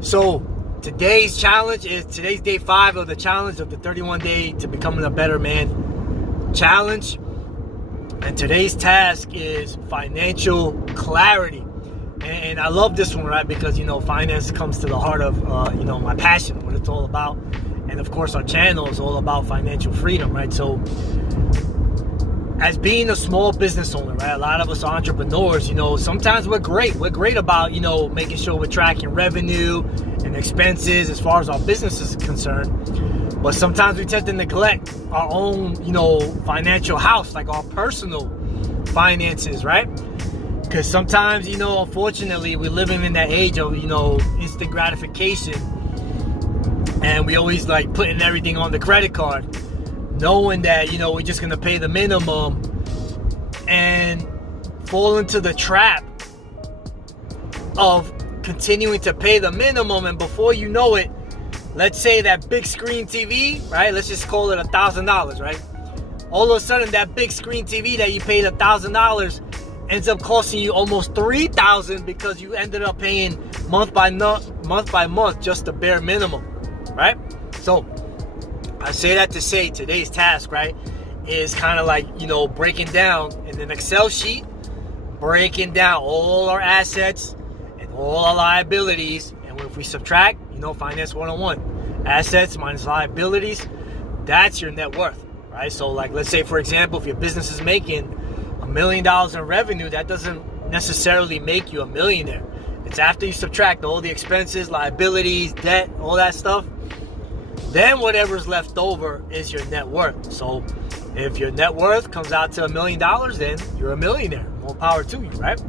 So today's day 5 of the challenge of the 31 day to becoming a better man challenge. And today's task is financial clarity. And I love this one, right? Because, finance comes to the heart of, my passion, what it's all about. And of course, our channel is all about financial freedom, right? So as being a small business owner, right? A lot of us are entrepreneurs, sometimes we're great. We're great about, making sure we're tracking revenue and expenses as far as our business is concerned. But sometimes we tend to neglect our own, financial house, like our personal finances, right? Because sometimes, unfortunately, we're living in that age of, instant gratification. And we always like putting everything on the credit card, knowing that, we're just going to pay the minimum and fall into the trap of continuing to pay the minimum. And before you know it, let's say that big screen TV, right? Let's just call it $1,000, right? All of a sudden, that big screen TV that you paid $1,000 ends up costing you almost $3,000 because you ended up paying month by month just the bare minimum, right? So I say that to say today's task, right, is kind of like, breaking down in an Excel sheet, breaking down all our assets and all our liabilities. And if we subtract, finance 101, assets minus liabilities, that's your net worth, right? So like, let's say, for example, if your business is making $1 million in revenue, that doesn't necessarily make you a millionaire. It's after you subtract all the expenses, liabilities, debt, all that stuff. Then whatever's left over is your net worth. So if your net worth comes out to $1 million, then you're a millionaire. More power to you, right?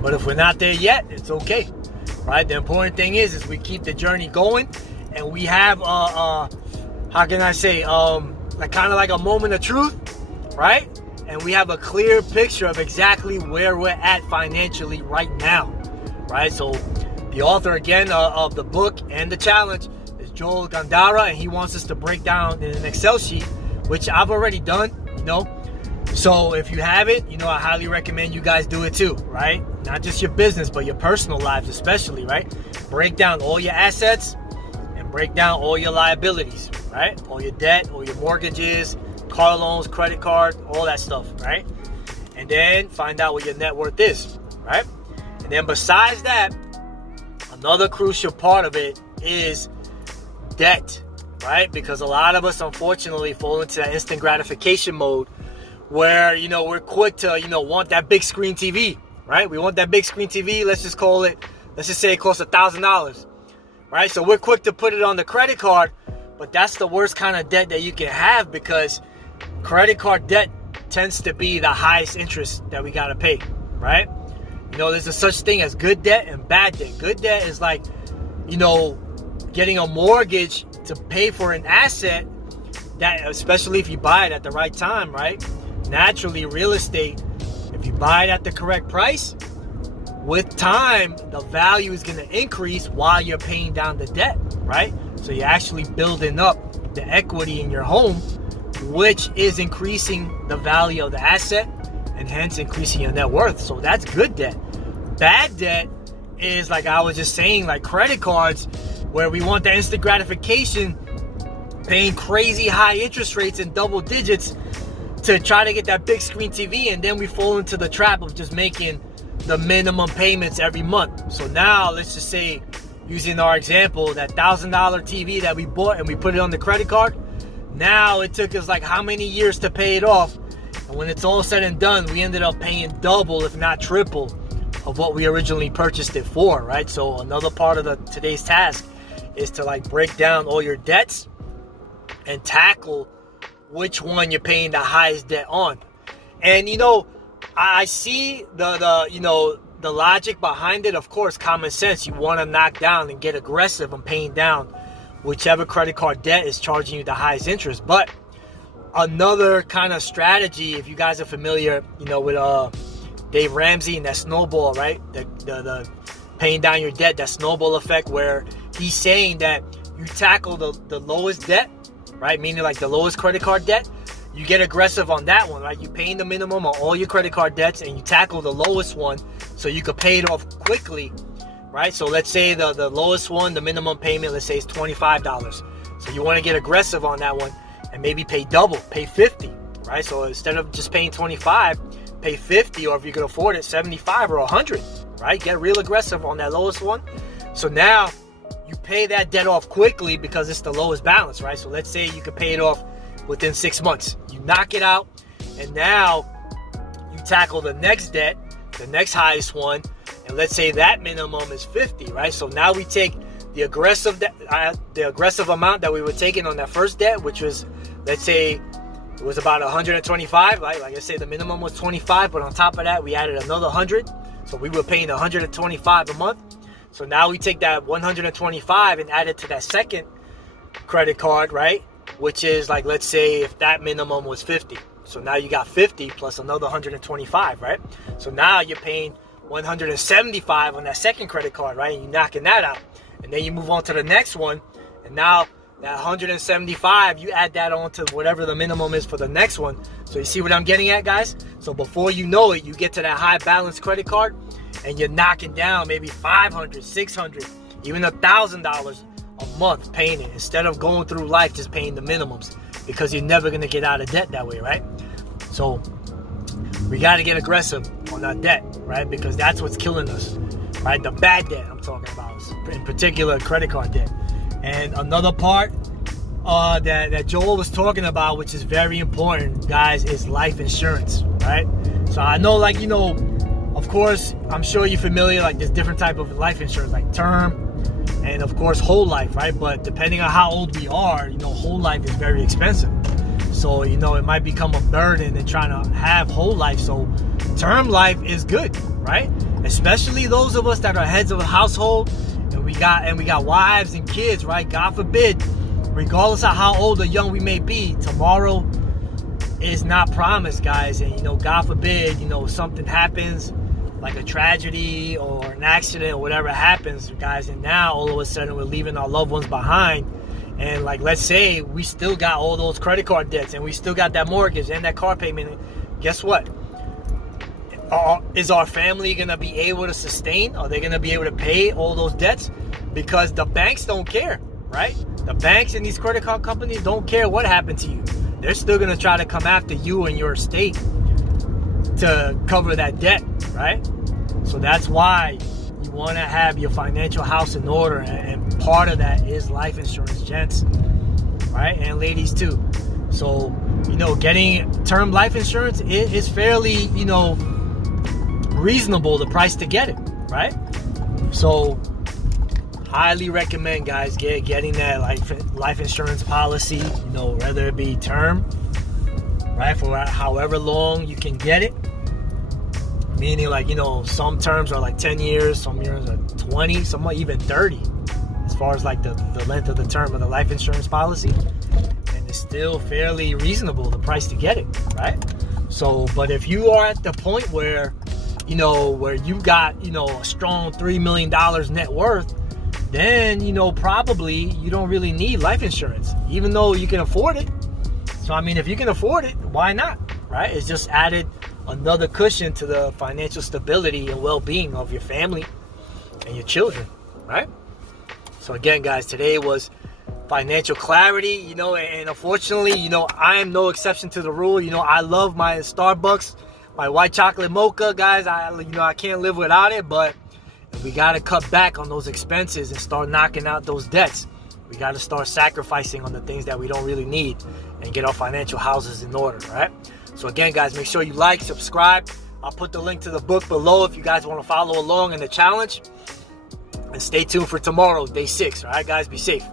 But if we're not there yet, it's okay, right? The important thing is we keep the journey going, and we have how can I say, like kind of like a moment of truth, right? And we have a clear picture of exactly where we're at financially right now, right? So the author again of the book and the challenge is Joel Gandara, and he wants us to break down in an Excel sheet, which I've already done, So if you haven't, I highly recommend you guys do it too, right? Not just your business, but your personal lives especially, right? Break down all your assets and break down all your liabilities, right? All your debt, all your mortgages, car loans, credit card, all that stuff, right? And then find out what your net worth is, right? And then besides that, another crucial part of it is debt, right? Because a lot of us, unfortunately, fall into that instant gratification mode where, we're quick to, want that big screen TV, right? We want that big screen TV. Let's just say it costs $1,000, right? So we're quick to put it on the credit card, but that's the worst kind of debt that you can have, because credit card debt tends to be the highest interest that we got to pay, right? There's a such thing as good debt and bad debt. Good debt is like, getting a mortgage to pay for an asset that, especially if you buy it at the right time, right? Naturally, real estate, if you buy it at the correct price, with time, the value is going to increase while you're paying down the debt, right? So you're actually building up the equity in your home, which is increasing the value of the asset and hence increasing your net worth. So that's good debt. Bad debt is, like I was just saying, like credit cards, where we want that instant gratification, paying crazy high interest rates in double digits to try to get that big screen TV, and then we fall into the trap of just making the minimum payments every month. So now let's just say, using our example, that $1,000 TV that we bought and we put it on the credit card, now it took us like how many years to pay it off, and when it's all said and done, we ended up paying double, if not triple, of what we originally purchased it for, right? So another part of today's task is to like break down all your debts and tackle which one you're paying the highest debt on. And I see the logic behind it. Of course, common sense. You want to knock down and get aggressive on paying down whichever credit card debt is charging you the highest interest. But another kind of strategy, if you guys are familiar, with Dave Ramsey and that snowball, right? The paying down your debt, that snowball effect, where he's saying that you tackle the lowest debt, right? Meaning like the lowest credit card debt. You get aggressive on that one, right? You're paying the minimum on all your credit card debts, and you tackle the lowest one so you could pay it off quickly, right? So let's say the lowest one, the minimum payment, let's say is $25. So you want to get aggressive on that one and maybe pay double, pay 50, right? So instead of just paying 25, pay 50, or if you can afford it, 75 or 100, right? Get real aggressive on that lowest one. So now you pay that debt off quickly because it's the lowest balance, right? So let's say you could pay it off within 6 months. You knock it out, and now you tackle the next debt, the next highest one, and let's say that minimum is 50, right? So now we take the aggressive amount that we were taking on that first debt, which was, let's say, it was about 125, right? Like I said, the minimum was 25, but on top of that, we added another 100. So we were paying 125 a month. So now we take that 125 and add it to that second credit card, right? Which is like, let's say if that minimum was 50. So now you got 50 plus another 125, right? So now you're paying 175 on that second credit card, right? And you're knocking that out. And then you move on to the next one. And now that 175, you add that on to whatever the minimum is for the next one. So you see what I'm getting at, guys? So before you know it, you get to that high balance credit card and you're knocking down maybe $500, $600, even $1,000 a month paying it, instead of going through life just paying the minimums, because you're never going to get out of debt that way, right? So we got to get aggressive on our debt, right? Because that's what's killing us, right? The bad debt I'm talking about, in particular credit card debt. And another part that Joel was talking about, which is very important, guys, is life insurance, right? So I know, like, you know, of course, I'm sure you're familiar, like there's different type of life insurance, like term and of course whole life, right? But depending on how old we are, you know, whole life is very expensive. So, you know, it might become a burden in trying to have whole life. So term life is good, right? Especially those of us that are heads of a household and we got wives and kids, right? God forbid, regardless of how old or young we may be, tomorrow is not promised, guys. And, you know, God forbid, you know, something happens, like a tragedy or an accident or whatever happens, guys, and now all of a sudden we're leaving our loved ones behind. And like, let's say we still got all those credit card debts and we still got that mortgage and that car payment. Guess what? Is our family going to be able to sustain? Are they going to be able to pay all those debts? Because the banks don't care, right? The banks and these credit card companies don't care what happened to you. They're still going to try to come after you and your estate to cover that debt, right? So that's why you want to have your financial house in order, and part of that is life insurance, gents, right? And ladies too. So, you know, getting term life insurance is fairly, you know, reasonable, the price to get it, right? So highly recommend, guys, getting that life insurance policy, you know, whether it be term, right, for however long you can get it. Meaning, like, you know, some terms are like 10 years, some years are 20, some are even 30, as far as like the length of the term of the life insurance policy. And it's still fairly reasonable, the price to get it, right? So, but if you are at the point where, you know, where you got, you know, a strong $3 million net worth, then, you know, probably you don't really need life insurance, even though you can afford it. So, I mean, if you can afford it, why not, right? It's just added another cushion to the financial stability and well-being of your family and your children, right? So again, guys, today was financial clarity, you know, and unfortunately, you know, I am no exception to the rule. You know, I love my Starbucks, my white chocolate mocha, guys. I can't live without it, but we got to cut back on those expenses and start knocking out those debts. We got to start sacrificing on the things that we don't really need and get our financial houses in order, right? So again, guys, make sure you like, subscribe. I'll put the link to the book below if you guys want to follow along in the challenge. And stay tuned for tomorrow, day 6. All right, guys, be safe.